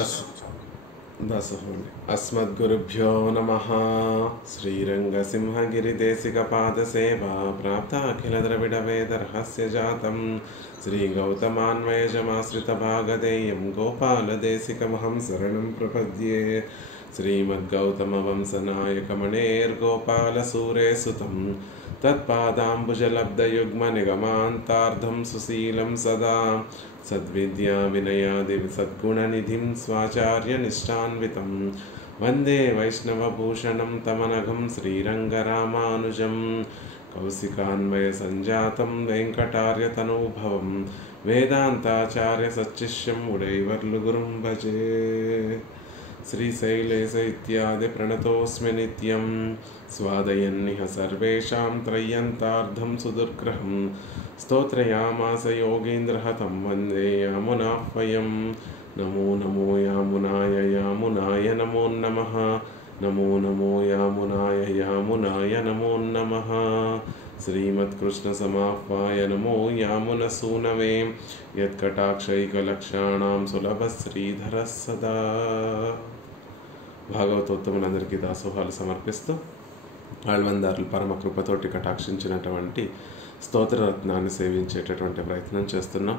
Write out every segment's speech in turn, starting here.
అస్ దాసోహండి. అస్మద్గురుభ్యో నమః. శ్రీరంగసింహగిరిదేశికపాదసేవా ప్రాప్తాఖిల ద్రవిడ వేద రహస్య జాతం శ్రీగౌతమాన్వయజమాశ్రితభాగధేయం గోపాలదేశికమహం శరణం ప్రపద్యే. శ్రీమద్గౌతమవంశనాయకమణేర్గోపాలసూరేసుతం తత్పాదాంబుజలబ్ధయుగ్మనిగమాంతార్ధం సుశీలం సదా సద్విద్యా వినయాది సద్గుణనిధిం స్వాచార్యనిష్టాన్వితం వందే వైష్ణవభూషణం తమనఘం శ్రీరంగరామానుజం కౌశికాన్వయసంజాతం వెంకటార్యతనూభవం వేదాంతాచార్య సచ్చిష్యం ఉడైవర్లుగురుం భజే. శ్రీశైలేశ ఇత్యాది ప్రణతోస్మి నిత్యం స్వాదయన్నిహ సర్వేషాం త్రయ్యంతార్థం సుదుర్గ్రహం స్తోత్రయామాస యోగీంద్రః తం వందే యామునాహ్వయం. నమో నమో యామునాయ యామునాయ నమో నమః. నమో నమో యామునాయ యామునాయ నమో నమః. శ్రీమత్కృష్ణ సమాహ్వాయ నమో యామునసూనవే యత్కటాక్షైకలక్షాణాం సులభ శ్రీధర సదా. భాగవతోత్తములందరికీ దాసోహాలు సమర్పిస్తూ ఆళ్వందారులు పరమ కృపతోటి కటాక్షించినటువంటి స్తోత్రరత్నాన్ని సేవించేటటువంటి ప్రయత్నం చేస్తున్నాం.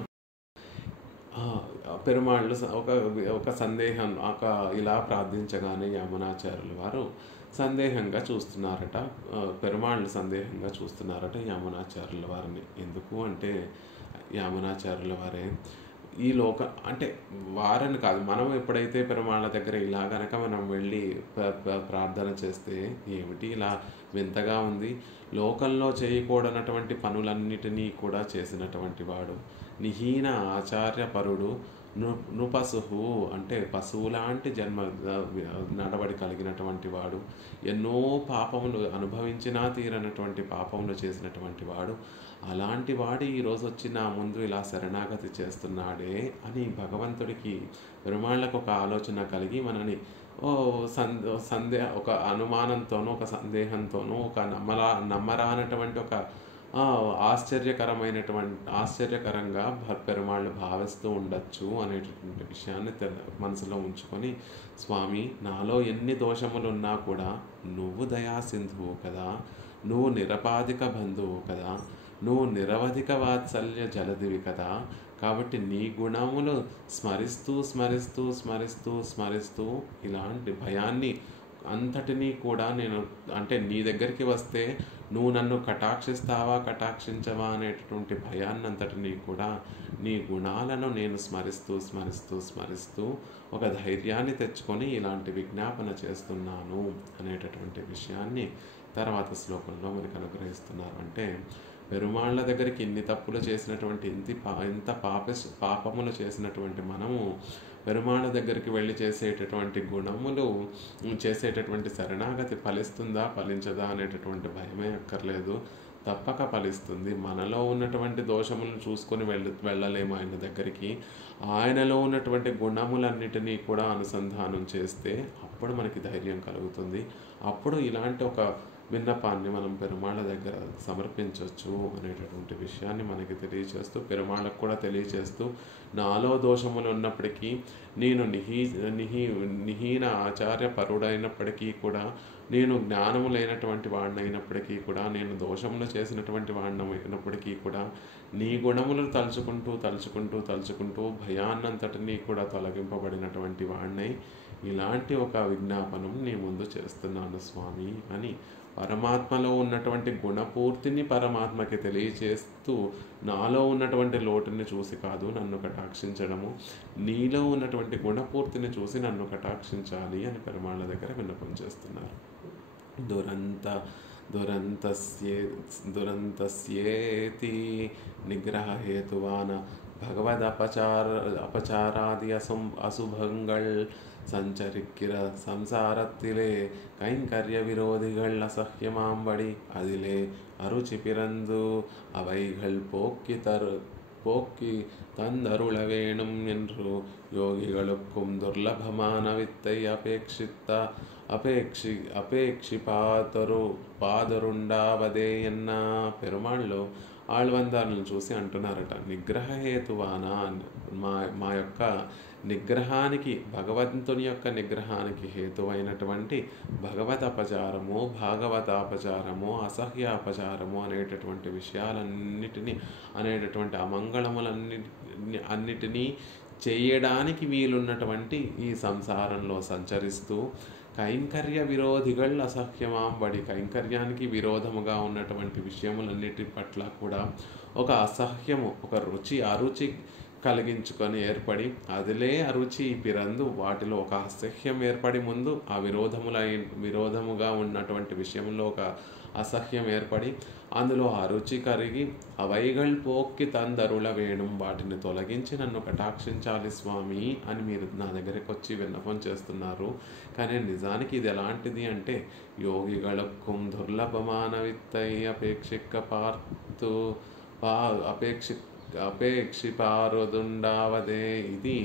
పెరుమాళ్ళు ఒక సందేహం ఇలా ప్రార్థించగానే యమునాచార్యులు వారు సందేహంగా చూస్తున్నారట. పెరుమాళ్ళు సందేహంగా చూస్తున్నారట యమునాచార్యుల వారిని. ఎందుకు అంటే యమునాచార్యుల వారే ఈ అంటే వారని కాదు, మనం ఎప్పుడైతే పెరుమాళ్ళ దగ్గర ఇలా గనక మనం వెళ్ళి ప్రార్థన చేస్తే ఏమిటి ఇలా వింతగా ఉంది, లోకంలో చేయకూడనటువంటి పనులన్నిటినీ కూడా చేసినటువంటి వాడు, నిహీన ఆచార్యపరుడు, నృపశుహు అంటే పశువు లాంటి జన్మ నడవడి కలిగినటువంటి వాడు, ఎన్నో పాపములు అనుభవించినా తీరనటువంటి పాపములు చేసినటువంటి వాడు, అలాంటి వాడు ఈరోజు వచ్చి నా ముందు ఇలా శరణాగతి చేస్తున్నాడే అని భగవంతుడికి పెరుమాళ్ళకు ఒక ఆలోచన కలిగి మనని ఒక అనుమానంతోనూ ఒక సందేహంతోనూ ఒక నమ్మరానటువంటి ఒక ఆశ్చర్యకరంగా పెరుమాళ్ళు భావిస్తూ ఉండొచ్చు అనేటటువంటి విషయాన్ని మనసులో ఉంచుకొని, స్వామి నాలో ఎన్ని దోషములు ఉన్నా కూడా నువ్వు దయాసింధువు కదా, నువ్వు నిరపాధిక బంధువు కదా, నువ్వు నిరవధిక వాత్సల్య జలదివి కదా, కాబట్టి నీ గుణములు స్మరిస్తూ స్మరిస్తూ స్మరిస్తూ స్మరిస్తూ ఇలాంటి భయాన్ని అంతటినీ కూడా నేను అంటే నీ దగ్గరికి వస్తే నువ్వు నన్ను కటాక్షిస్తావా కటాక్షించవా అనేటటువంటి భయాన్ని అంతటినీ కూడా నీ గుణాలను నేను స్మరిస్తూ స్మరిస్తూ స్మరిస్తూ ఒక ధైర్యాన్ని తెచ్చుకొని ఇలాంటి విజ్ఞాపన చేస్తున్నాను అనేటటువంటి విషయాన్ని తర్వాత శ్లోకంలో మనకు అనుగ్రహిస్తున్నారు. అంటే పెరుమాళ్ళ దగ్గరికి ఇన్ని తప్పులు చేసినటువంటి ఇంత పాపములు చేసినటువంటి మనము పెరుమాళ్ళ దగ్గరికి వెళ్ళి చేసేటటువంటి గుణములు చేసేటటువంటి శరణాగతి ఫలిస్తుందా ఫలించదా అనేటటువంటి భయమే అక్కర్లేదు, తప్పక ఫలిస్తుంది. మనలో ఉన్నటువంటి దోషములను చూసుకొని వెళ్ళలేము ఆయన దగ్గరికి. ఆయనలో ఉన్నటువంటి గుణములన్నిటినీ కూడా అనుసంధానం చేస్తే అప్పుడు మనకి ధైర్యం కలుగుతుంది. అప్పుడు ఇలాంటి ఒక విన్నపాన్ని మనం పెరుమాళ్ళ దగ్గర సమర్పించవచ్చు అనేటటువంటి విషయాన్ని మనకి తెలియచేస్తూ, పెరుమాళ్ళకు కూడా తెలియచేస్తూ, నాలో దోషములు ఉన్నప్పటికీ నేను నిహీన ఆచార్య పరుడైనప్పటికీ కూడా, నేను జ్ఞానము లేనటువంటి వాడినైనప్పటికీ కూడా, నేను దోషములు చేసినటువంటి వాడినైనప్పటికీ కూడా నీ గుణములను తలుచుకుంటూ తలుచుకుంటూ తలుచుకుంటూ భయాన్నంతటినీ కూడా తొలగింపబడినటువంటి వాడినై ఇలాంటి ఒక విజ్ఞాపనం నీ ముందు చేస్తున్నాను స్వామి అని పరమాత్మలో ఉన్నటువంటి గుణపూర్తిని పరమాత్మకి తెలియచేస్తూ, నాలో ఉన్నటువంటి లోటుని చూసి కాదు నన్ను కటాక్షించడము, నీలో ఉన్నటువంటి గుణపూర్తిని చూసి నన్ను కటాక్షించాలి అని పెరుమాళ్ళ దగ్గర విన్నపం చేస్తున్నారు. దురంతస్యేతి నిగ్రహేతువాన அபச்சாராதி அசுபங்கள் சஞ்சரிக்கிற சம்சாரத்திலே கைங்கரிய விரோதிகள் அசஹ்யமாம்படி அதிலே அருச்சி பிறந்து அவைகள் போக்கி தந்தருள வேணும் என்று யோகிகளுக்கும் துர்லபமான வித்தை అపేక్షి పాదరుండావదే ఎన్న. పెరుమాళ్ళు ఆళ్వందాలను చూసి అంటున్నారట, నిగ్రహ హేతువానా, మా యొక్క నిగ్రహానికి, భగవంతుని యొక్క నిగ్రహానికి హేతువైనటువంటి భగవదపచారము, భాగవతాపచారము, అసహ్యాపచారము అనేటటువంటి విషయాలన్నిటినీ, అనేటటువంటి అన్నిటినీ చేయడానికి వీలున్నటువంటి ఈ సంసారంలో సంచరిస్తూ కైంకర్య విరోధిகள் అసహ్యమాంబడి, కైంకర్యానికి విరోధముగా ఉన్నటువంటి విషయములన్నిటి పట్ల కూడా ఒక అసహ్యము, ఒక అరుచి కలిగించుకొని ఏర్పడి, అదిలే అరుచి పిరందు వాటిలో ఒక అసహ్యం ఏర్పడి, ముందు ఆ విరోధముగా ఉన్నటువంటి విషయంలో ఒక అసహ్యం ఏర్పడి, అందులో అరుచి కరిగి అవైగల్ పోక్కి తందరుల వేణుం, వాటిని తొలగించి నన్ను కటాక్షించాలి స్వామి అని మీరు నా దగ్గరికి వచ్చి విన్నపం చేస్తున్నారు. కానీ నిజానికి ఇది ఎలాంటిది అంటే, యోగిగళక్కుం దుర్లభమాన విత్తై అపేక్షిక్క పార్తు అపేక్షిపారుదుండావదే. ఇది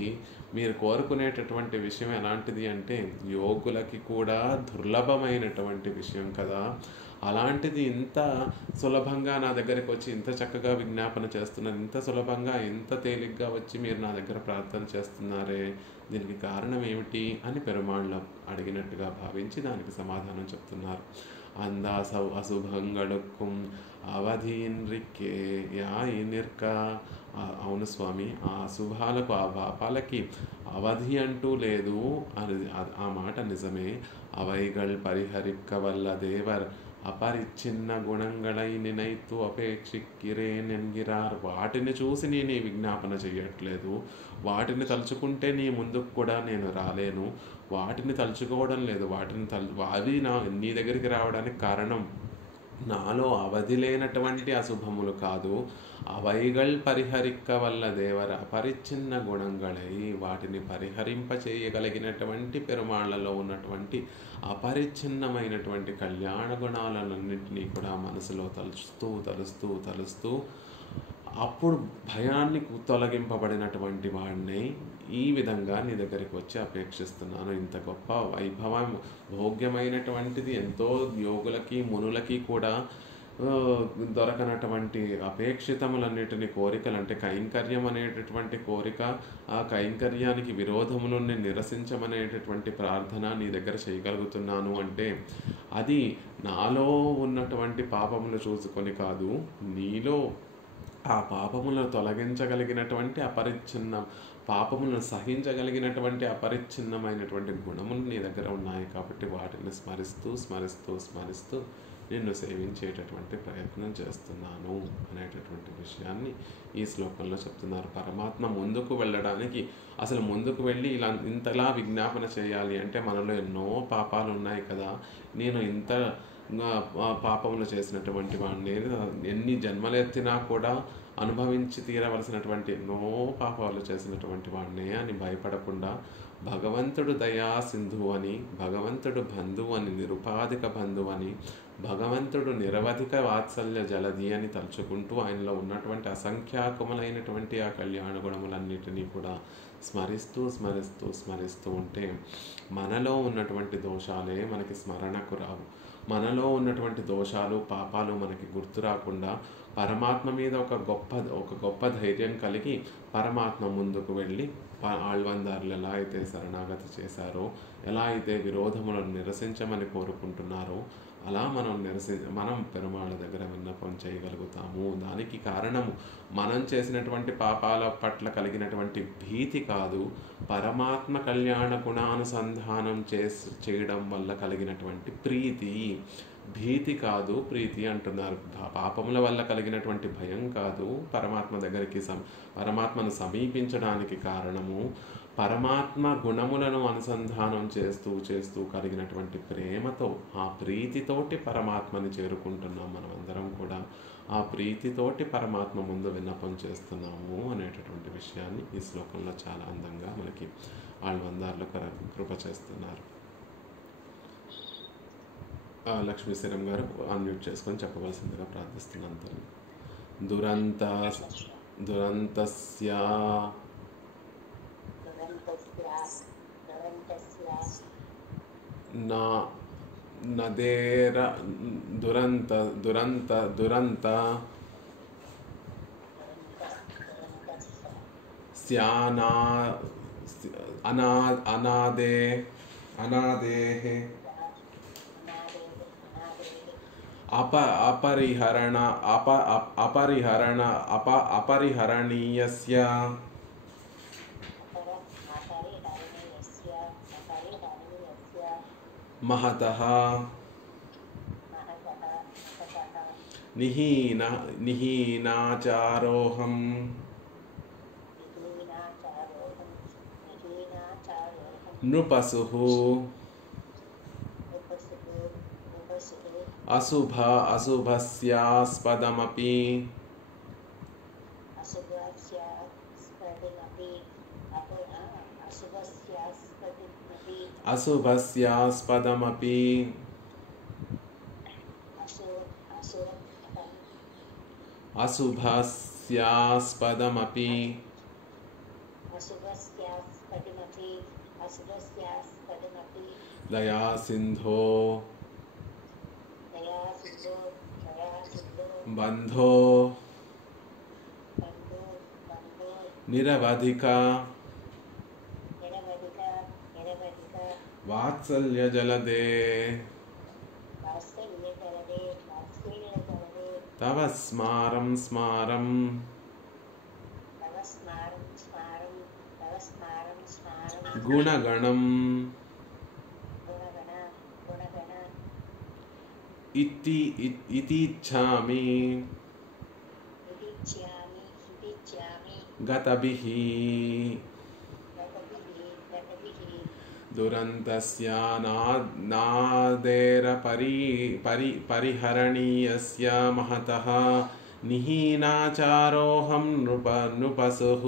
మీరు కోరుకునేటటువంటి విషయం ఎలాంటిది అంటే, యోగులకి కూడా దుర్లభమైనటువంటి విషయం కదా. అలాంటిది ఇంత సులభంగా నా దగ్గరికి వచ్చి ఇంత చక్కగా విజ్ఞాపన చేస్తున్నారు, ఇంత సులభంగా ఇంత తేలిగ్గా వచ్చి మీరు నా దగ్గర ప్రార్థన చేస్తున్నారే, దీనికి కారణం ఏమిటి అని పెరుమాళ్ళు అడిగినట్టుగా భావించి దానికి సమాధానం చెప్తున్నారు. అందాసౌ అశుభంగడుక్కుం అవధీన్రిక్కే యాయినిర్క. అవును స్వామి, ఆ అశుభాలకు, ఆ పాపాలకి అవధి అంటూ లేదు అని, ఆ మాట నిజమే. అవైగల్ పరిహరిక్క వల్ల దేవర్ అపరిచ్ఛిన్న గుణంగళై నినైతు అపేక్షిక్కిరేన్ ఎన్గిరార్. వాటిని చూసి నేను ఈ విజ్ఞాపన చేయట్లేదు, వాటిని తలుచుకుంటే నీ ముందుకు కూడా నేను రాలేను, వాటిని తలుచుకోవడం లేదు. అవి నీ దగ్గరికి రావడానికి కారణం నాలో అవధి లేనటువంటి అశుభములు కాదు, అవైగల్ పరిహరిక్క వల్ల దేవర అపరిచ్ఛిన్న గుణంగళై, వాటిని పరిహరింప చేయగలిగినటువంటి పెరుమాళ్లలో ఉన్నటువంటి అపరిచ్ఛిన్నమైనటువంటి కళ్యాణ గుణాలన్నింటినీ కూడా మనసులో తలుస్తూ అప్పుడు భయాన్ని తొలగింపబడినటువంటి వాడిని ఈ విధంగా నీ దగ్గరికి వచ్చి అపేక్షిస్తున్నాను. ఇంత గొప్ప వైభవం, భోగ్యమైనటువంటిది, ఎంతో యోగులకి మునులకి కూడా దొరకనటువంటి అపేక్షితములన్నిటిని, కోరికలు అంటే కైంకర్యం అనేటటువంటి కోరిక, ఆ కైంకర్యానికి విరోధములను నిరసించమనేటటువంటి ప్రార్థన నీ దగ్గర చేయగలుగుతున్నాను అంటే, అది నాలో ఉన్నటువంటి పాపములు చూసుకొని కాదు, నీలో ఆ పాపములను తొలగించగలిగినటువంటి పాపములను సహించగలిగినటువంటి అపరిచ్ఛిన్నమైనటువంటి గుణములు నీ దగ్గర ఉన్నాయి. కాబట్టి వాటిని స్మరిస్తూ నిన్ను సేవించేటటువంటి ప్రయత్నం చేస్తున్నాను అనేటటువంటి విషయాన్ని ఈ శ్లోకంలో చెప్తున్నారు. పరమాత్మ ముందుకు వెళ్ళడానికి, అసలు ముందుకు వెళ్ళి ఇంతలా విజ్ఞాపన చేయాలి అంటే మనలో ఎన్నో పాపాలు ఉన్నాయి కదా, నేను ఇంత పాపములు చేసినటువంటి వాడిని, ఎన్ని జన్మలెత్తినా కూడా అనుభవించి తీరవలసినటువంటి ఎన్నో పాపాలు చేసినటువంటి వాడినే అని భయపడకుండా, భగవంతుడు దయా సింధువు అని, భగవంతుడు బంధువు అని, నిరుపాధిక బంధువు అని, భగవంతుడు నిరవధిక వాత్సల్య జలధి అని తలుచుకుంటూ ఆయనలో ఉన్నటువంటి అసంఖ్యాకములైనటువంటి ఆ కళ్యాణ గుణములన్నిటినీ కూడా స్మరిస్తూ ఉంటే మనలో ఉన్నటువంటి దోషాలే మనకి స్మరణకు రావు. మనలో ఉన్నటువంటి దోషాలు, పాపాలు మనకి గుర్తు రాకుండా పరమాత్మ మీద ఒక గొప్ప ధైర్యం కలిగి పరమాత్మ ముందుకు వెళ్ళి ఆళ్వందారులు ఎలా అయితే శరణాగతి చేశారో, ఎలా అయితే విరోధములను నిరసించమని కోరుకుంటున్నారో, అలా మనం పెరుమాళ్ళ దగ్గర విన్నపం చేయగలుగుతాము. దానికి కారణము మనం చేసినటువంటి పాపాల పట్ల కలిగినటువంటి భీతి కాదు, పరమాత్మ కళ్యాణ గుణానుసంధానం చేయడం వల్ల కలిగినటువంటి ప్రీతి. భీతి కాదు, ప్రీతి అంటున్నారు. పాపముల వల్ల కలిగినటువంటి భయం కాదు, పరమాత్మను సమీపించడానికి కారణము పరమాత్మ గుణములను అనుసంధానం చేస్తూ కలిగినటువంటి ప్రేమతో, ఆ ప్రీతితోటి పరమాత్మని చేరుకుంటున్నాం. మనమందరం కూడా ఆ ప్రీతితోటి పరమాత్మ ముందు విన్నపం చేస్తున్నాము అనేటటువంటి విషయాన్ని ఈ శ్లోకంలో చాలా అందంగా మనకి ఆళ్వందార్లు కృప చేస్తున్నారు. లక్ష్మీశరం గారు అన్మ్యూట్ చేసుకొని చెప్పవలసిందిగా ప్రార్థిస్తున్నాను. దురంతస్య నదేర దురంత अनादेः अपरिहरणीयस्य महतः निहीनाचारोऽहम् नृपसुः अशुभस्यास्पदमपि दयासिन्धो बन्धो निरवधिक वात्सल्यजलदे तव स्मारं स्मारं गुणगणम् इतीच्छामि गतभिः दुरन्तस्य परिहरणीयस्य महतः निहीनाचारोऽहं नृपसुः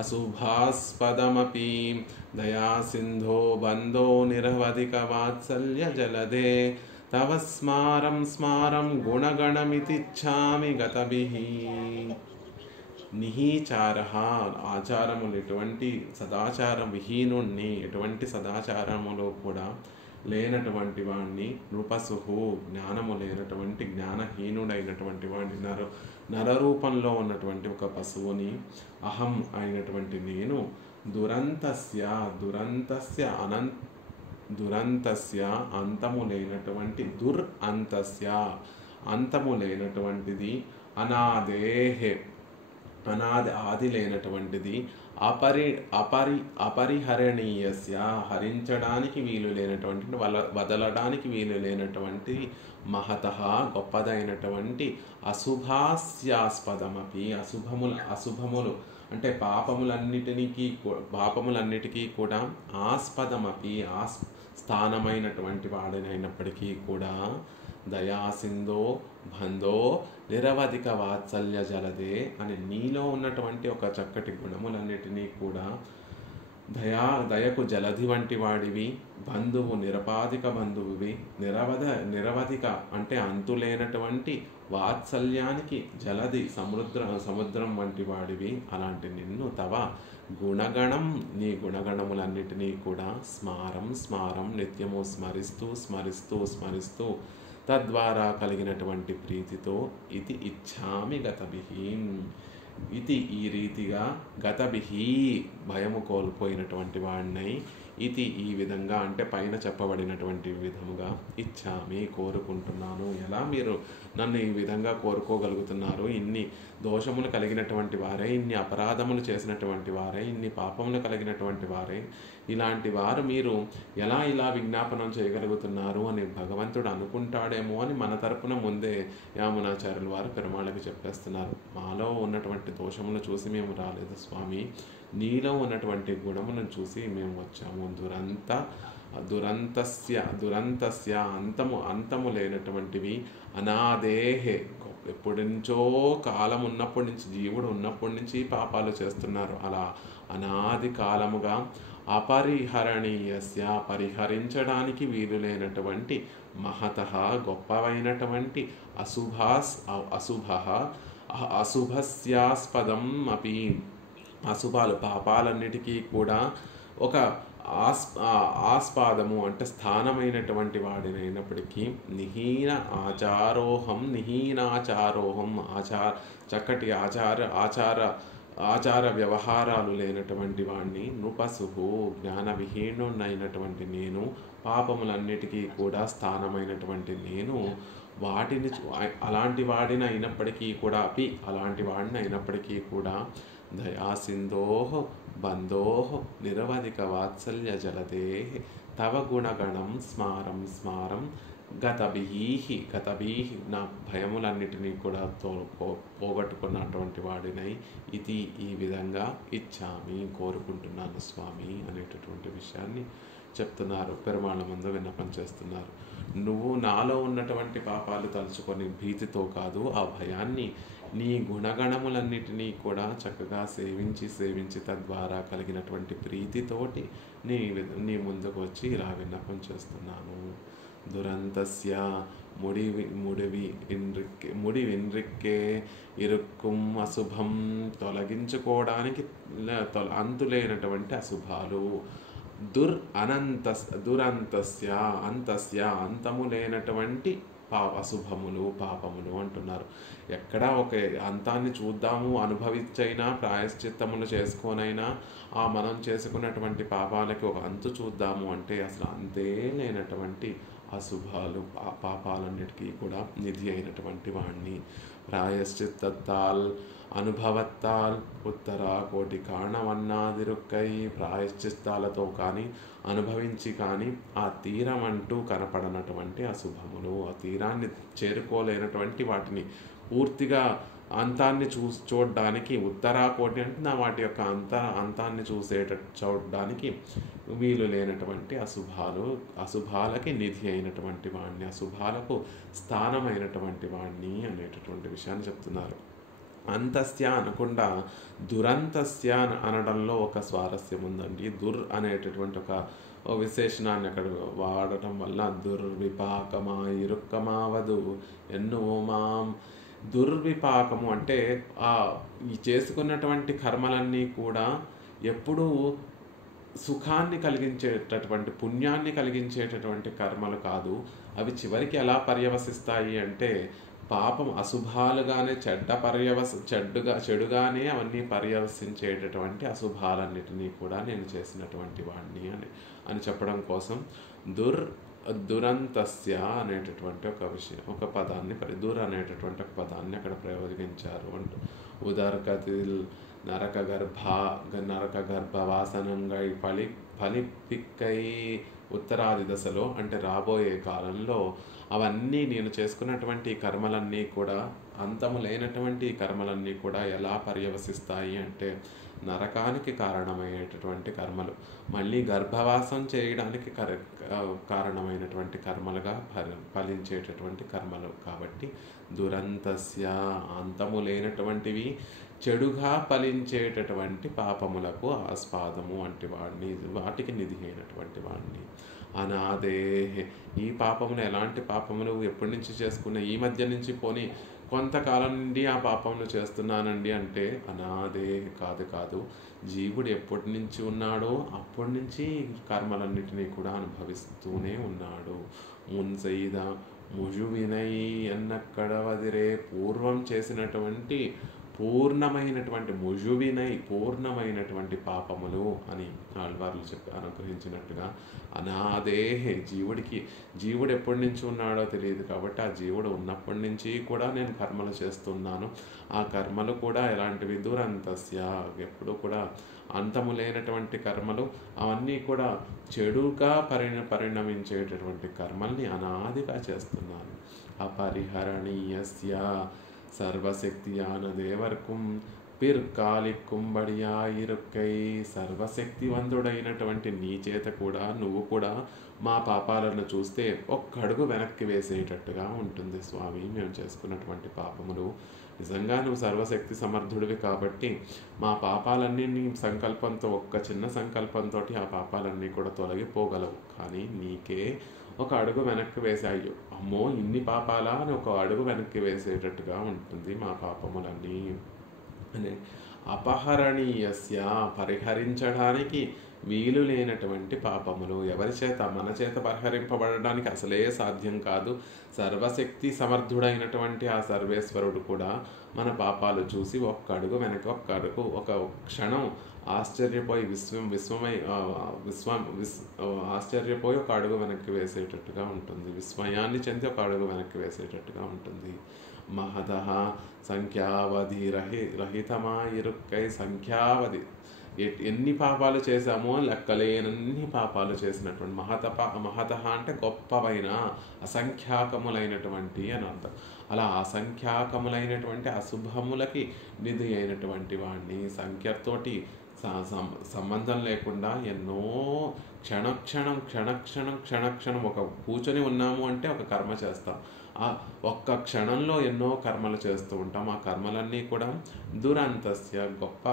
अशुभास्पदमपि दयासिन्धो बन्धो निरवधिकवात्सल्यजलदे तव स्मारं स्मारं गुणगणमितिच्छामि गतभिः నిహీచారః ఆచారములు ఎటువంటి సదాచారం విహీనుణ్ణి ఎటువంటి సదాచారములో కూడా లేనటువంటి వాణ్ణి నృపసుహు జ్ఞానము లేనటువంటి జ్ఞానహీనుడైనటువంటి వాణ్ణి నరరూపంలో ఉన్నటువంటి ఒక పశువుని అహం అయినటువంటి నేను దురంతస్య అంతము లేనటువంటి అంతము లేనటువంటిది అనాదేహే ఆది లేనటువంటిది అపరిహరణీయస్య హరించడానికి వీలు లేనటువంటి వదలడానికి వీలు లేనటువంటి మహతః గొప్పదైనటువంటి అశుభాస్యాస్పదమపి అశుభములు అంటే పాపములన్నిటికీ కూడా ఆస్పదమపి స్థానమైనటువంటి వాడినైనప్పటికీ కూడా దయాసిందో బంధో నిరవధిక వాత్సల్య జలదే అని నీలో ఉన్నటువంటి ఒక చక్కటి గుణములన్నిటినీ కూడా దయకు జలధి వంటి వాడివి, బంధువు నిరపాధిక బంధువువి, నిరవధిక అంటే అంతులేనటువంటి వాత్సల్యానికి జలధి సముద్రం వంటి వాడివి. అలాంటి నిన్ను తవ గుణగణం నీ గుణగణములన్నిటినీ కూడా స్మారం నిత్యము స్మరిస్తూ తద్వారా కలిగినటువంటి ప్రీతితో ఇది ఇచ్ఛామి గతభిః ఇది ఈ రీతిగా గతభిః భయము కోల్పోయినటువంటి వాడినై ఇది ఈ విధంగా అంటే పైన చెప్పబడినటువంటి విధముగా ఇచ్ఛామి కోరుకుంటున్నాను. ఎలా మీరు నన్ను ఈ విధంగా కోరుకోగలుగుతున్నారు? ఇన్ని దోషములు కలిగినటువంటి వారే, ఇన్ని అపరాధములు చేసినటువంటి వారే, ఇన్ని పాపములు కలిగినటువంటి వారే, ఇలాంటి వారు మీరు ఎలా ఇలా విజ్ఞాపనం చేయగలుగుతున్నారు అని భగవంతుడు అనుకుంటాడేమో అని మన తరపున ముందే యామునాచార్యుల వారు పెరుమాళకి చెప్పేస్తున్నారు. మాలో ఉన్నటువంటి దోషమును చూసి మేము రాలేదు స్వామి, నీలో ఉన్నటువంటి గుణములను చూసి మేము వచ్చాము. దురంతస్య అంతము లేనటువంటివి, అనాదేహే ఎప్పటి నుంచో కాలం ఉన్నప్పటి నుంచి, జీవుడు ఉన్నప్పటి నుంచి పాపాలు చేస్తున్నారు. అలా అనాది కాలముగా అపరిహరణీయస్య పరిహరించడానికి వీలు లేనటువంటి మహతః గొప్పవైనటువంటి అశుభస్యాస్పదం అపి అశుభాలు పాపాలన్నిటికీ కూడా ఒక ఆస్పాదము అంటే స్థానమైనటువంటి వాడినైనప్పటికీ నిహీనాచారోహం చక్కటి ఆచార వ్యవహారాలు లేనటువంటి వాణ్ణి, నృపసుహు జ్ఞాన విహీనుడైనటువంటి నేను, పాపములన్నిటికీ కూడా స్థానమైనటువంటి నేను, వాటిని అలాంటి వాడిని అయినప్పటికీ కూడా అలాంటి వాడిని అయినప్పటికీ కూడా దయాసింధోః బంధోః నిరవధిక వాత్సల్య జలదేః తవ గుణగణం స్మారం స్మారం గతభీః నా భయములన్నిటినీ కూడా పోగొట్టుకున్నటువంటి వాడినై ఈ విధంగా ఇచ్చామి కోరుకుంటున్నాను స్వామి అనేటటువంటి విషయాన్ని చెప్తున్నారు. పెరుమాళ ముందు విన్నపం చేస్తున్నారు. నువ్వు నాలో ఉన్నటువంటి పాపాలు తలుచుకొని భీతితో కాదు, ఆ భయాన్ని నీ గుణగణములన్నిటినీ కూడా చక్కగా సేవించి తద్వారా కలిగినటువంటి ప్రీతితోటి నీ ముందుకు వచ్చి ఇలా విన్నపం చేస్తున్నాను. దురంతస్య ముడివిన్రిక్కే ఇరుక్కుం అశుభం తొలగించుకోవడానికి అంతులేనటువంటి అశుభాలు. దురంతస్య అంతము లేనటువంటి అశుభములు పాపములు అంటున్నారు. ఎక్కడ ఒక అంతాన్ని చూద్దాము, అనుభవించైనా ప్రాయశ్చిత్తములు చేసుకోనైనా ఆ మనం చేసుకున్నటువంటి పాపాలకి ఒక అంతు చూద్దాము అంటే అసలు అంతే లేనటువంటి అశుభాలు ఆ పాపాలన్నిటికీ కూడా నిధి అయినటువంటి వాణ్ణి. ప్రాయశ్చిత్తాల్ అనుభవత్తాల్ ఉత్తరా కోటి కారణమన్నాదిరుక్కై. ప్రాయశ్చిత్తాలతో కానీ అనుభవించి కానీ ఆ తీరం అంటూ కనపడనటువంటి అశుభములు, ఆ తీరాన్ని చేరుకోలేనటువంటి వాటిని పూర్తిగా అంతాన్ని చూడడానికి ఉత్తరాకోటి అంటే నా వాటి యొక్క అంతాన్ని చూడడానికి వీలు లేనటువంటి అశుభాలకి నిధి అయినటువంటి వాణ్ణి, అశుభాలకు స్థానమైనటువంటి వాణ్ణి అనేటటువంటి విషయాన్ని చెప్తున్నారు. అంతస్య అనకుండా దురంతస్య అనడంలో ఒక స్వారస్యం ఉందండి. అనేటటువంటి ఒక విశేషణాన్ని అక్కడ వాడటం వల్ల దుర్విపాకమా ఇరుక్కమావదు ఎన్నుమాం. దుర్విపాకము అంటే ఈ చేసుకున్నటువంటి కర్మలన్నీ కూడా ఎప్పుడూ సుఖాన్ని కలిగించేటటువంటి పుణ్యాన్ని కలిగించేటటువంటి కర్మలు కాదు. అవి చివరికి ఎలా పర్యవసిస్తాయి అంటే పాపం అశుభాలుగానే చెడుగానే అవన్నీ పర్యవసించేటటువంటి అశుభాలన్నిటినీ కూడా నేను చేసినటువంటి వాడిని అని చెప్పడం కోసం దురంతస్య అనేటటువంటి ఒక పదాన్ని అనేటటువంటి ఒక పదాన్ని అక్కడ ప్రయోగించారు అంటూ. ఉదర్గతిల్ నరక గర్భవాసనంగా ఫలిపిక్కై ఉత్తరాది దశలో అంటే రాబోయే కాలంలో అవన్నీ నేను చేసుకున్నటువంటి కర్మలన్నీ కూడా అంతము లేనటువంటి కర్మలన్నీ కూడా ఎలా పర్యవసిస్తాయి అంటే నరకానికి కారణమయ్యేటటువంటి కర్మలు, మళ్ళీ గర్భవాసం చేయడానికి కారణమైనటువంటి కర్మలుగా ఫలించేటటువంటి కర్మలు. కాబట్టి దురంతస్య అంతము లేనటువంటివి చెడుగా ఫలించేటటువంటి పాపములకు ఆస్పాదము వంటి వాటికి నిధి అయినటువంటి వాడిని. అనాదే ఈ పాపములు ఎలాంటి పాపములు ఎప్పటి నుంచి చేసుకునే ఈ మధ్య నుంచి పోని కొంతకాలం నుండి ఆ పాపములు చేస్తున్నానండి అంటే అనాదే కాదు. జీవుడు ఎప్పటి నుంచి ఉన్నాడో అప్పటి నుంచి కర్మలన్నిటినీ కూడా అనుభవిస్తూనే ఉన్నాడు. మున్సైద ముజువినై అన్నక్కడ వదిరే పూర్వం చేసినటువంటి పూర్ణమైనటువంటి పాపములు అని ఆళ్వార్లు అనుగ్రహించినట్టుగా అనాదేహే జీవుడు ఎప్పటి నుంచి ఉన్నాడో తెలియదు కాబట్టి ఆ జీవుడు ఉన్నప్పటి నుంచి కూడా నేను కర్మలు చేస్తున్నాను. ఆ కర్మలు కూడా ఎలాంటివి దురంతస్య ఎప్పుడు కూడా అంతము లేనటువంటి కర్మలు, అవన్నీ కూడా చెడుగా పరిణమించేటటువంటి కర్మల్ని అనాదిగా చేస్తున్నాను. అపరిహరణీయస్య సర్వశక్తియాన దేవర్కుం పిర్కాలిక్కుం ఇరుక్కై. సర్వశక్తివంతుడైనటువంటి నీ చేత కూడా నువ్వు కూడా మా పాపాలను చూస్తే ఒక్కడుగు వెనక్కి వేసేటట్టుగా ఉంటుంది స్వామి. మేము చేసుకున్నటువంటి పాపములు నిజంగా నువ్వు సర్వశక్తి సమర్థుడివి కాబట్టి మా పాపాలన్నీ నీ సంకల్పంతో, ఒక్క చిన్న సంకల్పంతో ఆ పాపాలన్నీ కూడా తొలగిపోగలవు. కానీ నీకే ఒక అడుగు వెనక్కి వేసాయి, అమ్మో ఇన్ని పాపాలా అని ఒక అడుగు వెనక్కి వేసేటట్టుగా ఉంటుంది మా పాపములన్నీ అని. అపహరణీయస్య పరిహరించడానికి వీలు లేనటువంటి పాపములు. ఎవరి చేత? మన చేత పరిహరింపబడడానికి అసలే సాధ్యం కాదు. సర్వశక్తి సమర్థుడైనటువంటి ఆ సర్వేశ్వరుడు కూడా మన పాపాలు చూసి ఒక్క అడుగు వెనక ఒక క్షణం ఆశ్చర్యపోయి ఆశ్చర్యపోయి ఒక అడుగు వెనక్కి వేసేటట్టుగా ఉంటుంది. విస్మయాన్ని చెంది ఒక అడుగు వెనక్కి వేసేటట్టుగా ఉంటుంది. మహతః సంఖ్యావధి రహితమా ఇరుక్కై సంఖ్యావధి. ఎన్ని పాపాలు చేశామో లెక్కలేనన్ని పాపాలు చేసినటువంటి మహతః అంటే గొప్పవైన అసంఖ్యాకములైనటువంటి అని అర్థం. అలా అసంఖ్యాకములైనటువంటి అశుభములకి నిధి అయినటువంటి వాడిని సంఖ్యతోటి సంబంధం లేకుండా ఎన్నో క్షణక్షణం ఒక కూర్చొని ఉన్నాము అంటే ఒక కర్మ చేస్తాం. ఆ ఒక్క క్షణంలో ఎన్నో కర్మలు చేస్తూ ఉంటాం. ఆ కర్మలన్నీ కూడా దురంతస్య గొప్ప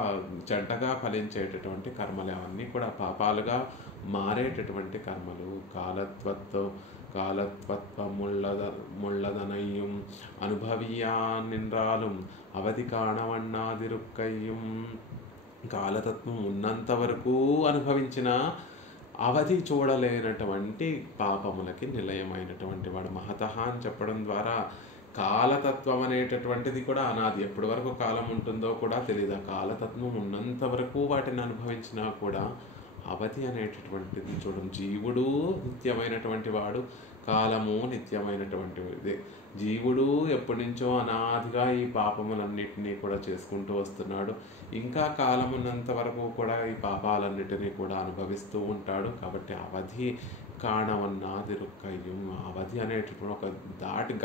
చెడ్డగా ఫలించేటటువంటి కర్మలు. అవన్నీ కూడా పాపాలుగా మారేటటువంటి కర్మలు. కాలత్వత్వ ముళ్ళదనయ్యం అనుభవియా నిన్రాலும் అవధి కాణవన్నాదిరుక్కయ్యం. కాలతత్వం ఉన్నంత వరకు అనుభవించిన అవధి చూడలేనటువంటి పాపములకి నిలయమైనటువంటి వాడు మహతః అని చెప్పడం ద్వారా కాలతత్వం అనేటటువంటిది కూడా అనాది. ఎప్పటి వరకు కాలం ఉంటుందో కూడా తెలియదు. ఆ కాలతత్వం ఉన్నంత వరకు వాటిని అనుభవించినా కూడా అవధి అనేటటువంటిది చూడడం. జీవుడు నిత్యమైనటువంటి వాడు, కాలము నిత్యమైనటువంటిది. జీవుడు ఎప్పటి నుంచో అనాదిగా ఈ పాపములన్నిటినీ కూడా చేసుకుంటూ వస్తున్నాడు. ఇంకా కాలం ఉన్నంత వరకు కూడా ఈ పాపాలన్నిటినీ కూడా అనుభవిస్తూ ఉంటాడు. కాబట్టి అవధి కాణవన్నాదిరుక్కయ్యం. అవధి అనేటటువంటి ఒక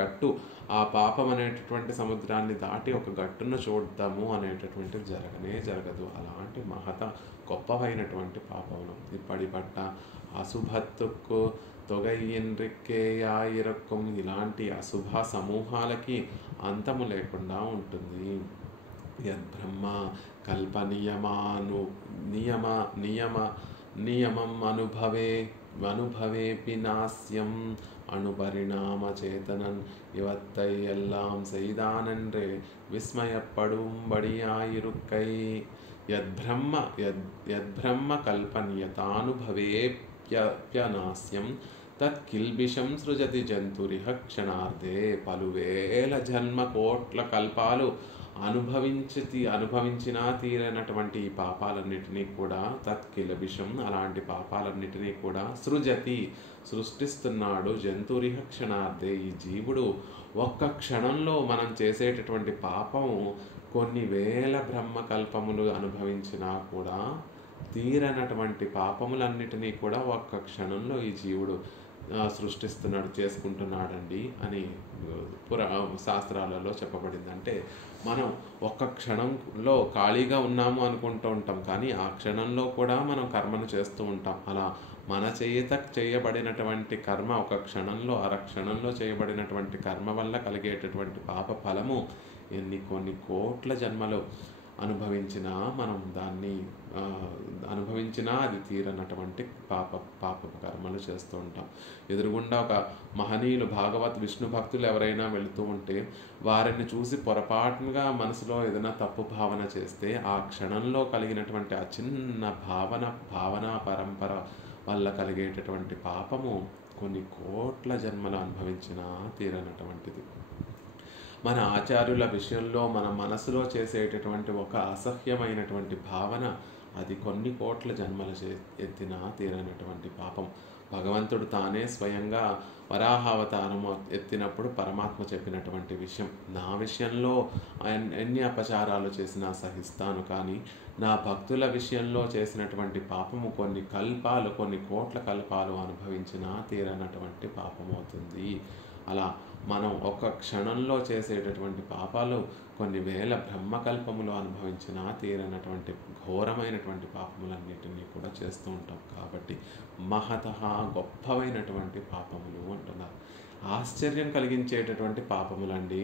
గట్టు, ఆ పాపం అనేటటువంటి సముద్రాన్ని దాటి ఒక గట్టును చూడటము అనేటటువంటిది జరగదు. అలాంటి గొప్పవైనటువంటి పాపములు. ఇప్పటిపట్ట అశుభత్తుకు తొగయ్యిండ్రిక్కేయాయిరక్కం. ఇలాంటి అశుభ సమూహాలకి అంతము లేకుండా ఉంటుంది. యద్బ్రహ్మ నియమం అనుభవేపి నాస్యం అణుపరిణామ చేతనన్ ఇవత్తై ఎల్లాం செய்தானென்றே విస్మయపడుంబడియాయిరుక్కై. యద్బ్రహ్మ కల్పనీయతానుభవేప్యనాస్యం తత్కిల్బిషం సృజతి జంతురిహ క్షణార్థే. పలువేల జన్మ కోట్ల కల్పాలు అనుభవించినా తీరైనటువంటి ఈ పాపాలన్నిటినీ కూడా తత్కిల్బిషం, అలాంటి పాపాలన్నిటినీ కూడా సృష్టిస్తున్నాడు జంతురిహ క్షణార్థే. ఈ జీవుడు ఒక్క క్షణంలో మనం చేసేటటువంటి పాపం కొన్ని వేల బ్రహ్మకల్పములు అనుభవించినా కూడా తీరనటువంటి పాపములన్నిటినీ కూడా ఒక్క క్షణంలో ఈ జీవుడు చేసుకుంటున్నాడండి అని శాస్త్రాలలో చెప్పబడింది. అంటే మనం ఒక్క క్షణంలో ఖాళీగా ఉన్నాము అనుకుంటూ ఉంటాం, కానీ ఆ క్షణంలో కూడా మనం కర్మను చేస్తూ ఉంటాం. అలా మన చేత చేయబడినటువంటి కర్మ ఒక క్షణంలో, అరక్షణంలో చేయబడినటువంటి కర్మ వల్ల కలిగేటటువంటి పాప ఫలము కొన్ని కోట్ల జన్మలు అనుభవించినా మనం దాన్ని అనుభవించినా అది తీరనటువంటి పాప కర్మలు చేస్తూ ఉంటాం. ఎదురుగుండా ఒక మహనీయులు విష్ణు భక్తులు ఎవరైనా వెళుతూ ఉంటే వారిని చూసి పొరపాటుగా మనసులో ఏదైనా తప్పు భావన చేస్తే ఆ క్షణంలో కలిగినటువంటి ఆ చిన్న భావన పరంపర వల్ల కలిగేటటువంటి పాపము కొన్ని కోట్ల జన్మలు అనుభవించినా తీరనటువంటిది. మన ఆచార్యుల విషయంలో మన మనసులో చేసేటటువంటి ఒక అసహ్యమైనటువంటి భావన అది కొన్ని కోట్ల జన్మలు ఎత్తినా తీరనటువంటి పాపం. భగవంతుడు తానే స్వయంగా వరాహావతారం ఎత్తినప్పుడు పరమాత్మ చెప్పినటువంటి విషయం, నా విషయంలో ఎన్ని అపచారాలు చేసినా సహిస్తాను, కానీ నా భక్తుల విషయంలో చేసినటువంటి పాపము కొన్ని కోట్ల కల్పాలు అనుభవించినా తీరనటువంటి పాపమవుతుంది. అలా మనం ఒక క్షణంలో చేసేటటువంటి పాపాలు కొన్ని వేల బ్రహ్మకల్పములు అనుభవించినా తీరనటువంటి ఘోరమైనటువంటి పాపములన్నిటినీ కూడా చేస్తూ ఉంటాం. కాబట్టి మహతః గొప్పవైనటువంటి పాపములు అంటున్నారు. ఆశ్చర్యం కలిగించేటటువంటి పాపములండి.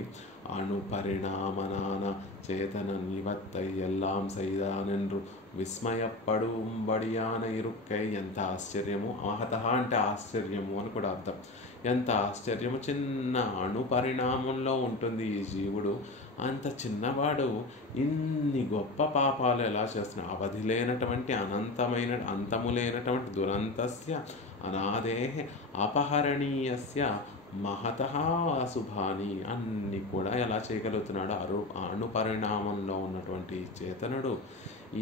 అణుపరిణామనాన చేతన నివత్తై ఎల్లాం సైదానెన్రు విస్మయపడుంబడియాన ఇరుక్కై. ఎంత ఆశ్చర్యము! మహతః అంటే ఆశ్చర్యము అని కూడా అర్థం. ఎంత ఆశ్చర్యము! చిన్న అణు పరిణామంలో ఉంటుంది ఈ జీవుడు. అంత చిన్నవాడు ఇన్ని గొప్ప పాపాలు ఎలా చేస్తున్నాడు? అవధి లేనటువంటి అంతము లేనటువంటి దురంతస్య అనాదే అపహరణీయస్య మహతః అశుభాని అన్ని కూడా ఎలా చేయగలుగుతున్నాడు? అణుపరిణామంలో ఉన్నటువంటి చేతనుడు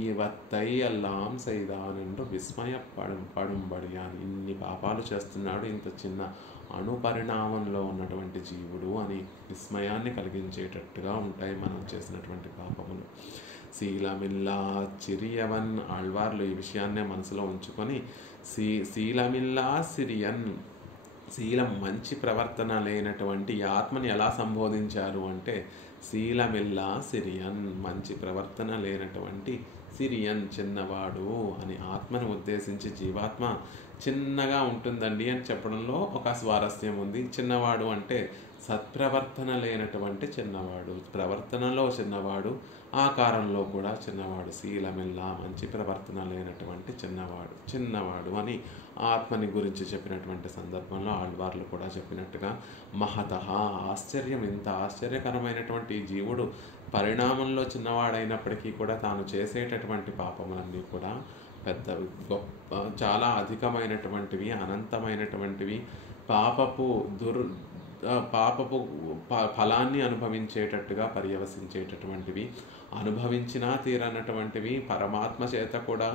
ఇవత్తై ఎల్లాం సైదాన్ என்று విస్మయపడుంబడియాని, ఇన్ని పాపాలు చేస్తున్నాడు ఇంత చిన్న అణుపరిణామంలో ఉన్నటువంటి జీవుడు అని విస్మయాన్ని కలిగించేటట్టుగా ఉంటాయి మనం చేసినటువంటి పాపములు. శీలమిల్లా చిరియవన్ ఆళ్వార్లు ఈ విషయాన్నే మనసులో ఉంచుకొని శీలమిల్లా సిరియన్, శీలం మంచి ప్రవర్తన లేనటువంటి ఆత్మని ఎలా సంబోధించారు అంటే శీలమిల్లా సిరియన్, మంచి ప్రవర్తన లేనటువంటి సిరియన్ చిన్నవాడు అని ఆత్మను ఉద్దేశించి జీవాత్మ చిన్నగా ఉంటుందండి అని చెప్పడంలో ఒక స్వారస్యం ఉంది. చిన్నవాడు అంటే సత్ప్రవర్తన లేనటువంటి చిన్నవాడు, ప్రవర్తనలో చిన్నవాడు, ఆకారంలో కూడా చిన్నవాడు. శీలమిల్లా మంచి ప్రవర్తన లేనటువంటి చిన్నవాడు అని ఆత్మని గురించి చెప్పినటువంటి సందర్భంలో ఆళ్వార్లు కూడా చెప్పినట్టుగా మహతః ఆశ్చర్యం, ఇంత ఆశ్చర్యకరమైనటువంటి జీవుడు పరిణామంలో చిన్నవాడైనప్పటికీ కూడా తాను చేసేటటువంటి పాపములన్నీ కూడా పెద్దవి, గొప్ప, చాలా అధికమైనటువంటివి, అనంతమైనటువంటివి, పాపపు ఫలాన్ని అనుభవించేటట్టుగా పర్యవసించేటటువంటివి, అనుభవించినా తీరనటువంటివి, పరమాత్మ చేత కూడా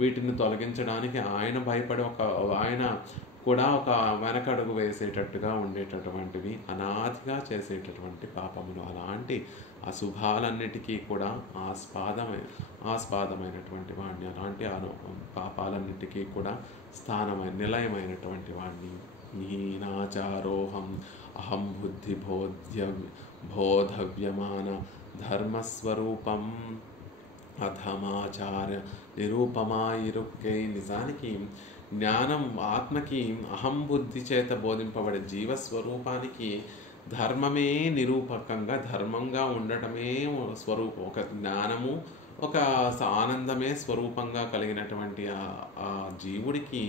వీటిని తొలగించడానికి ఆయన కూడా ఒక వెనకడుగు వేసేటట్టుగా ఉండేటటువంటివి, అనాదిగా చేసేటటువంటి పాపములు. అలాంటి అశుభాలన్నిటికీ కూడా ఆస్పాదమైనటువంటి వాడిని, అలాంటి పాపాలన్నిటికీ కూడా నిలయమైనటువంటి వాడిని. హీనాచారోహం అహం బుద్ధి బోధవ్యమాన ధర్మస్వరూపం అధమాచార్య నిరూపమాయిరుక్కై. నిజానికి జ్ఞానం ఆత్మకి అహం బుద్ధి చేత బోధింపబడే జీవస్వరూపానికి ధర్మమే నిరూపకంగా, ధర్మంగా ఉండటమే స్వరూపం. ఒక జ్ఞానము, ఒక ఆనందమే స్వరూపంగా కలిగినటువంటి ఆ జీవుడికి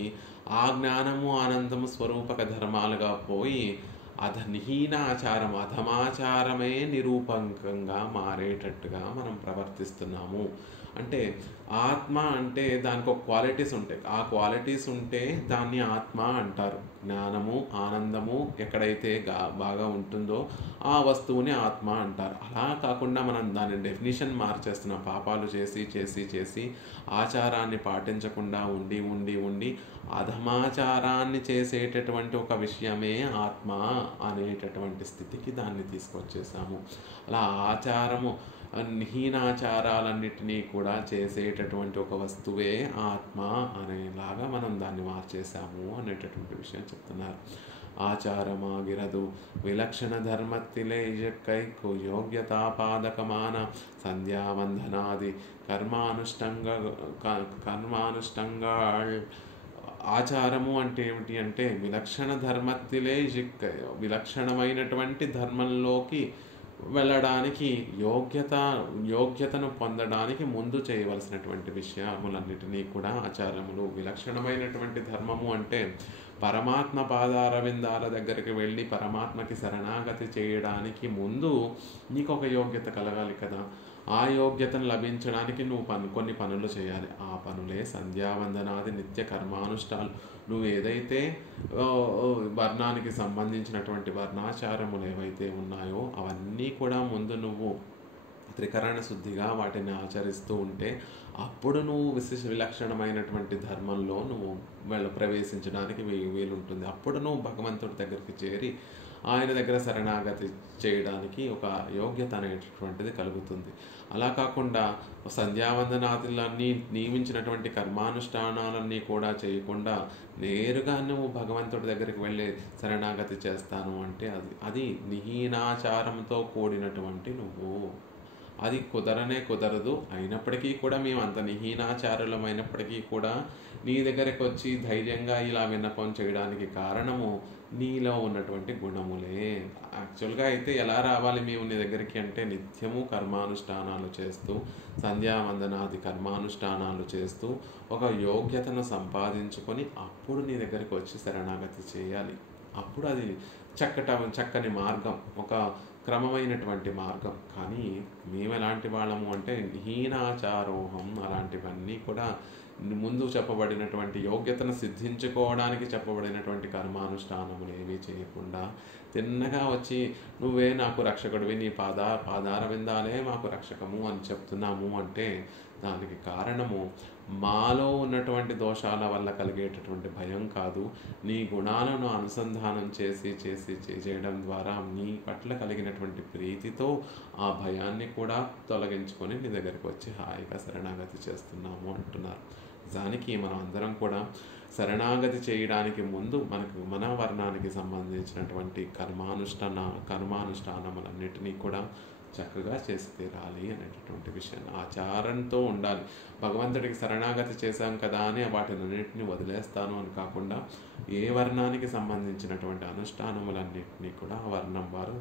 ఆ జ్ఞానము ఆనందము స్వరూపక ధర్మాలుగా పోయి నిహీనాచారం, అధమాచారమే నిరూపకంగా మారేటట్టుగా మనం ప్రవర్తిస్తున్నాము. అంటే ఆత్మ అంటే దానికి ఒక క్వాలిటీస్ ఉంటాయి. ఆ క్వాలిటీస్ ఉంటే దాన్ని ఆత్మ అంటారు. జ్ఞానము, ఆనందము ఎక్కడైతే బాగా ఉంటుందో ఆ వస్తువుని ఆత్మ అంటారు. అలా కాకుండా మనం దాని డెఫినిషన్ మార్చేస్తున్నాం. పాపాలు చేసి ఆచారాన్ని పాటించకుండా ఉండి అధమాచారాన్ని చేసేటటువంటి ఒక విషయమే ఆత్మ అనేటటువంటి స్థితికి దాన్ని తీసుకొచ్చేసాము. అలా ఆచారము, హీనాచారాలన్నిటినీ కూడా చేసేటటువంటి ఒక వస్తువే ఆత్మ అనేలాగా మనం దాన్ని మార్చేసాము అనేటటువంటి విషయం చెప్తున్నారు. ఆచారమాగిరదు విలక్షణ ధర్మత్తిలేజక్కైకు యోగ్యతాపాదకమాన సంధ్యావందనాది కర్మానుష్ఠంగా. ఆచారము అంటే ఏమిటి అంటే విలక్షణ ధర్మత్తిలే విలక్షణమైనటువంటి ధర్మంలోకి వెళ్ళడానికి యోగ్యతను పొందడానికి ముందు చేయవలసినటువంటి విషయములన్నిటినీ కూడా ఆచారములు. విలక్షణమైనటువంటి ధర్మము అంటే పరమాత్మ పాదారవిందాల దగ్గరికి వెళ్ళి పరమాత్మకి శరణాగతి చేయడానికి ముందు నీకు ఒక యోగ్యత కలగాలి కదా. ఆ యోగ్యతను లభించడానికి నువ్వు కొన్ని పనులు చేయాలి. ఆ పనులే సంధ్యావందనాది నిత్య కర్మానుష్ఠాలు. నువ్వు ఏదైతే వర్ణానికి సంబంధించినటువంటి వర్ణాచారములు ఏవైతే ఉన్నాయో అవన్నీ కూడా ముందు నువ్వు త్రికరణ శుద్ధిగా వాటిని ఆచరిస్తూ ఉంటే అప్పుడు నువ్వు విలక్షణమైనటువంటి ధర్మంలో నువ్వు ప్రవేశించడానికి వీలుంటుంది. అప్పుడు నువ్వు భగవంతుడి దగ్గరికి చేరి ఆయన దగ్గర శరణాగతి చేయడానికి ఒక యోగ్యత అనేటటువంటిది కలుగుతుంది. అలా కాకుండా సంధ్యావందనాదులన్నీ నియమించినటువంటి కర్మానుష్ఠానాలన్నీ కూడా చేయకుండా నేరుగా నువ్వు భగవంతుడి దగ్గరికి వెళ్ళి శరణాగతి చేస్తాను అంటే అది నిహీనాచారంతో కూడినటువంటి అది కుదరదు. అయినప్పటికీ కూడా మేము అంత నిహీనాచారులమైనప్పటికీ కూడా నీ దగ్గరికి వచ్చి ధైర్యంగా ఇలా విన్నపం చేయడానికి కారణము నీలో ఉన్నటువంటి గుణములే. యాక్చువల్గా అయితే ఎలా రావాలి మేము నీ దగ్గరికి అంటే నిత్యము కర్మానుష్ఠానాలు చేస్తూ సంధ్యావందనాది కర్మానుష్ఠానాలు చేస్తూ ఒక యోగ్యతను సంపాదించుకొని అప్పుడు నీ దగ్గరికి వచ్చి శరణాగతి చేయాలి. అప్పుడు అది చక్కని మార్గం, ఒక క్రమమైనటువంటి మార్గం. కానీ మేము ఎలాంటి వాళ్ళము అంటే హీనాచారోహం, అలాంటివన్నీ కూడా ముందు చెప్పబడినటువంటి యోగ్యతను సిద్ధించుకోవడానికి చెప్పబడినటువంటి కర్మానుష్ఠానములు ఏమీ చేయకుండా తిన్నగా వచ్చి నువ్వే నాకు రక్షకుడివి, నీ పాదార విందాలే మాకు రక్షకము అని చెప్తున్నాము అంటే దానికి కారణము మాలో ఉన్నటువంటి దోషాల వల్ల కలిగేటటువంటి భయం కాదు, నీ గుణాలను అనుసంధానం చేయడం ద్వారా నీ పట్ల కలిగినటువంటి ప్రీతితో ఆ భయాన్ని కూడా తొలగించుకొని నీ దగ్గరికి వచ్చి హాయిగా శరణాగతి చేస్తున్నాము అంటున్నారు. నిజానికి మనం అందరం కూడా శరణాగతి చేయడానికి ముందు మన వర్ణానికి సంబంధించినటువంటి కర్మానుష్ఠానములన్నిటినీ కూడా చక్కగా చేసి తీరాలి అనేటటువంటి విషయాన్ని ఆచారంతో ఉండాలి. భగవంతుడికి శరణాగతి చేశాం కదా అని వాటినన్నింటినీ వదిలేస్తాను అని కాకుండా ఏ వర్ణానికి సంబంధించినటువంటి అనుష్ఠానములన్నింటినీ కూడా ఆ వర్ణం వారు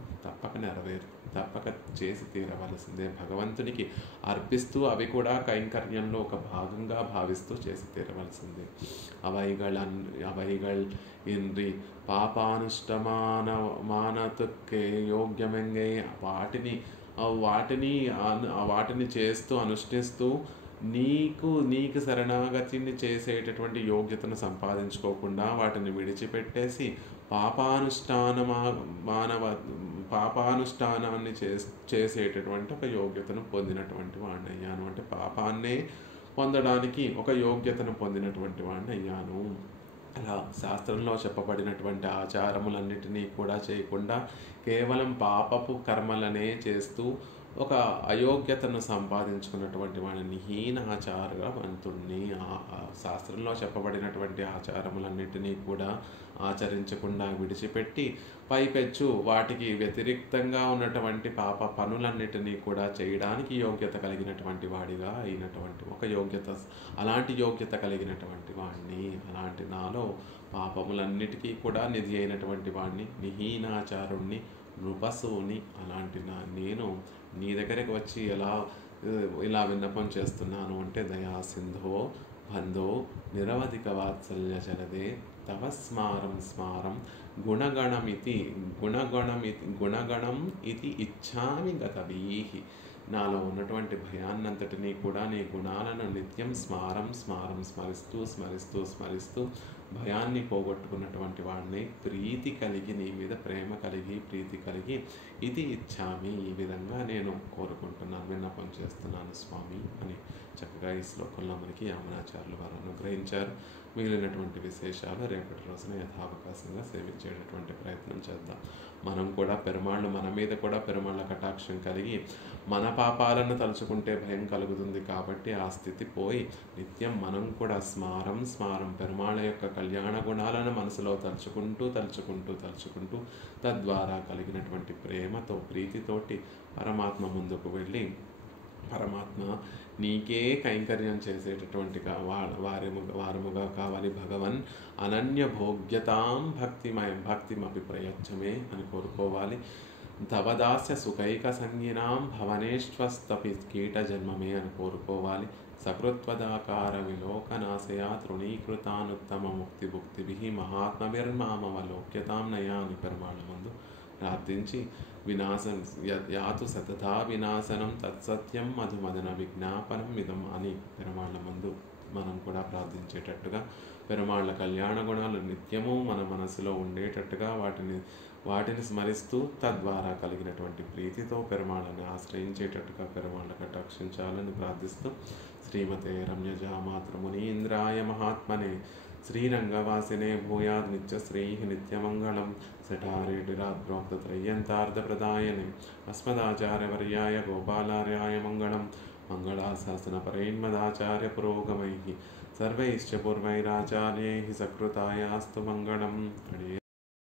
తప్పక చేసి తీరవలసిందే. భగవంతునికి అర్పిస్తూ అవి కూడా కైంకర్యంలో ఒక భాగంగా భావిస్తూ చేసి తీరవలసిందే. అవైகள் இன்றி పాపానుష్టమానతుకే యోగ్యమెంగే, వాటిని చేస్తూ అనుష్ఠిస్తూ నీకు శరణాగతిని చేసేటటువంటి యోగ్యతను సంపాదించుకోకుండా వాటిని విడిచిపెట్టేసి పాపానుష్ఠానాన్ని చేసేటటువంటి ఒక యోగ్యతను పొందినటువంటి వాడిని అయ్యాను. అంటే పాపాన్నే పొందడానికి ఒక యోగ్యతను పొందినటువంటి వాడిని అయ్యాను. అలా శాస్త్రంలో చెప్పబడినటువంటి ఆచారములన్నిటినీ కూడా చేయకుండా కేవలం పాపపు కర్మలనే చేస్తూ ఒక అయోగ్యతను సంపాదించుకున్నటువంటి వాడిని హీనాచారవంతుణ్ణి. శాస్త్రంలో చెప్పబడినటువంటి ఆచారములన్నిటినీ కూడా ఆచరించకుండా విడిచిపెట్టి పైపెచ్చు వాటికి వ్యతిరేక్తంగా ఉన్నటువంటి పాప పనులన్నిటినీ కూడా చేయడానికి యోగ్యత కలిగినటువంటి వాడిగా అయినటువంటి అలాంటి యోగ్యత కలిగినటువంటి వాడిని, అలాంటి నాలో పాపములన్నిటికీ కూడా నిధి అయినటువంటి వాడిని, నిహీనాచారుణ్ణి, నృపశువుని, అలాంటి నేను నీ దగ్గరికి వచ్చి ఇలా విన్నపం చేస్తున్నాను అంటే దయా సింధో బంధో నిరవధిక వాత్సల్య చలదే తవ స్మారం గుణగణం ఇది ఇచ్చామి గతవీహి. నాలో ఉన్నటువంటి భయాన్నంతటినీ కూడా నీ గుణాలను నిత్యం స్మరిస్తూ భయాన్ని పోగొట్టుకున్నటువంటి వాడిని, ప్రీతి కలిగి నీ మీద ప్రేమ కలిగి ప్రీతి కలిగి ఇది ఇచ్చామి, ఈ విధంగా నేను కోరుకుంటున్నాను, విన్నపం చేస్తున్నాను స్వామి అని చక్కగా ఈ శ్లోకంలో మనకి యామునాచార్యులు వారు అనుగ్రహించారు. మిగిలినటువంటి విశేషాలు రేపటి రోజున యథావకాశంగా సేవించేటటువంటి ప్రయత్నం చేద్దాం. మనం కూడా పెరుమాళ్ళు మన మీద కూడా పెరుమాళ్ళ కటాక్షం కలిగి మన పాపాలను తలుచుకుంటే భయం కలుగుతుంది కాబట్టి ఆ స్థితి పోయి నిత్యం మనం కూడా స్మారం పెరుమాళ్ళ యొక్క కళ్యాణ గుణాలను మనసులో తలుచుకుంటూ తద్వారా కలిగినటువంటి ప్రేమతో ప్రీతితోటి పరమాత్మ ముందుకు వెళ్ళి పరమాత్మ నీకే కైంకర్యం చేసేటటువంటిగా వారముగా కావాలి. భగవన్ అనన్య భోగ్యతాం భక్తిమపి ప్రయచ్చమే అని కోరుకోవాలి. తవదాస్య సుఖైక సంజ్ఞాం భవనేష్వస్తపి కీట జన్మమే అని కోరుకోవాలి. సకృత్వదాకార విలోకనాశయా తృణీకృతానుత్తమ ముక్తిభుక్తిభి మహాత్మవిర్మామవలోక్యతాం నయాని పెరుమాళ ముందు ప్రార్థించి యాతు సతతా వినాశనం తత్సత్యం మధుమదన విజ్ఞాపనం ఇదం అని పెరుమాళ్ళ ముందు మనం కూడా ప్రార్థించేటట్టుగా పెరుమాళ్ళ కళ్యాణ గుణాలు నిత్యము మన మనసులో ఉండేటట్టుగా వాటిని స్మరిస్తూ తద్వారా కలిగినటువంటి ప్రీతితో పెరుమాళ్ళని ఆశ్రయించేటట్టుగా పెరుమాళ్ళ కటాక్షించాలని ప్రార్థిస్తూ శ్రీమతే రమ్యజా మాతృమునీంద్రాయ మహాత్మనే శ్రీరంగవాసినే భూయాద్ నిత్యశ్రీ నిత్యమంగళం సఠారేటిరాద్రోక్తత్రయ్యంతార్ధప్రదాయనే అస్మదాచార్యవర్యాయ గోపాలార్యాయ మంగళం మంగళాశాసనపరైన్మదాచార్య పురోగమైః సర్వైశ్చ పూర్వైరాచార్యైః సకృతాయాస్తు మంగళం.